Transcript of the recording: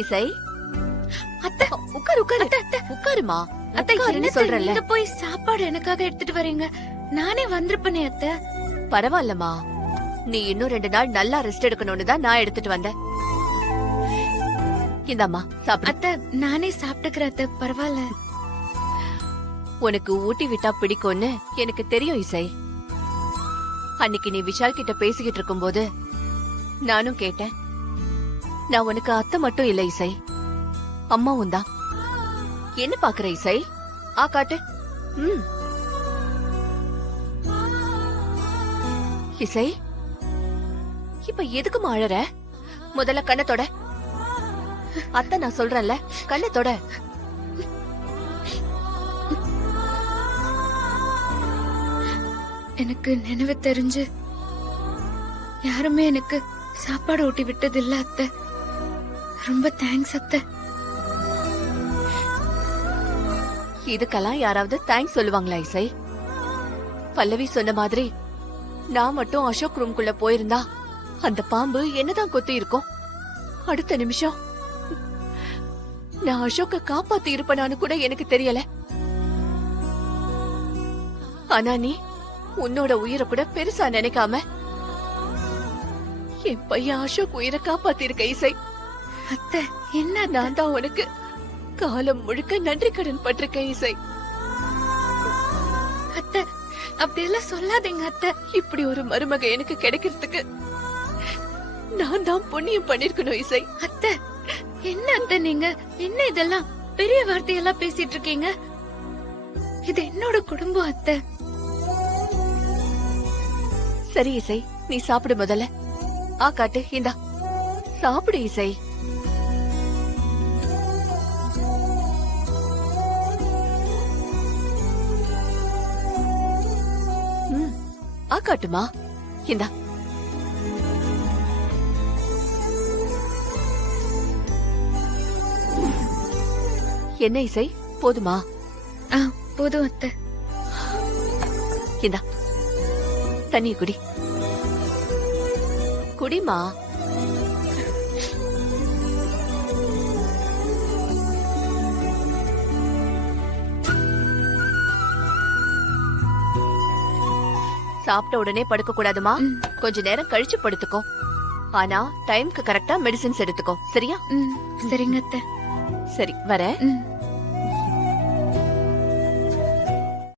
இசை அத்தை உட்காரு உட்காரு அத்தை உட்காருமா. அத்தை உட்காருன்னு என்ன சொல்றேன்ல. நீங்க போய் சாப்பாடு எனக்காக எடுத்துட்டு வரீங்க? நானே வந்திருப்பேனே அத்தை. பரவாயில்லம்மா, நீ இன்னும் 2 நாள் நல்லா ரெஸ்ட் எடுக்கணும்னு தான் நான் எடுத்துட்டு வந்தேன். இந்தாம்மா சாப்பிடு. அத்தை நானே சாப்பிட்டுக்கிறேன் அத்தை, பரவாயில்ல. உனக்கு ஊட்டி விட்டா பிடிக்கும்னு எனக்கு தெரியும் இசை. அன்னைக்கு நீ விஷால் கிட்ட பேசிக்கிட்டு இருக்கும்போது நானும் கேட்டேன். நான் உனக்கு அத்தை மட்டும் இல்ல இசை, அம்மாவும் தான். என்ன பாக்குற இசை? ஆ காட்டு. இசை, இப்ப எதுக்குமா அழற? முதல்ல கண்ணத்தோட. அத்தை நான் சொல்றேன்ல, கண்ணத்தோட. எனக்கு நினைவு தெரிஞ்சு யாருமே எனக்கு சாப்பாடு ஊட்டி விட்டது இல்ல அத்தை. ரொம்ப தேங்க்ஸ் அத்தை. இதுக்கெல்லாம் யாராவது தேங்க்ஸ் சொல்லுவாங்களா இசை? பல்லவி சொன்ன மாதிரி நான் மட்டும் அசோக் ரூம்குள்ள போயிருந்தா அந்த பாம்பு என்னதான் கொத்தி இருக்கும். அடுத்த நிமிஷம் நான் அசோக்க காப்பாத்தி இருப்பனான்னு கூட எனக்கு தெரியல. ஆனா நீ உன்னோட உயிரை கூட பெருசா நினைக்காம என் பையன் அசோக் உயிரை காப்பாத்தி இருக்க இசை. அத்தை என்ன நான் தான் உனக்கு காலம் முழுக்க நன்றி கடன் பட்டிருக்கேன் இசை. அத்தை அப்படியெல்லாம் சொல்லாதீங்க அத்தை. இப்படி ஒரு மருமக எனக்கு கிடைக்கிறதுக்கு நான் தான் புண்ணியம் பண்ணிருக்கணும் இசை. அத்தை என்ன அத்தை நீங்க என்ன இதெல்லாம் பெரிய வார்த்தையெல்லாம் பேசிட்டு இருக்கீங்க? இது என்னோட குடும்பம் அத்தை. சரி இசை, நீ சாப்பிடு முதல்ல. ஆ காட்டு, இந்தா சாப்பிடு இசை. ஆ காட்டுமா, இந்தா. என்ன இசை, போதுமா? போதும் அத்தை. இந்தா தண்ணி குடி. குடிமா. சாப்பிட்ட உடனே படுக்க கூடாதுமா. கொஞ்ச நேரம் கழிச்சு படுத்துக்கோ. ஆனா டைம்க்கு கரெக்டா மெடிசின்ஸ் எடுத்துக்கோ, சரியா? சரிங்க அத்தை. சரி, வரேன்.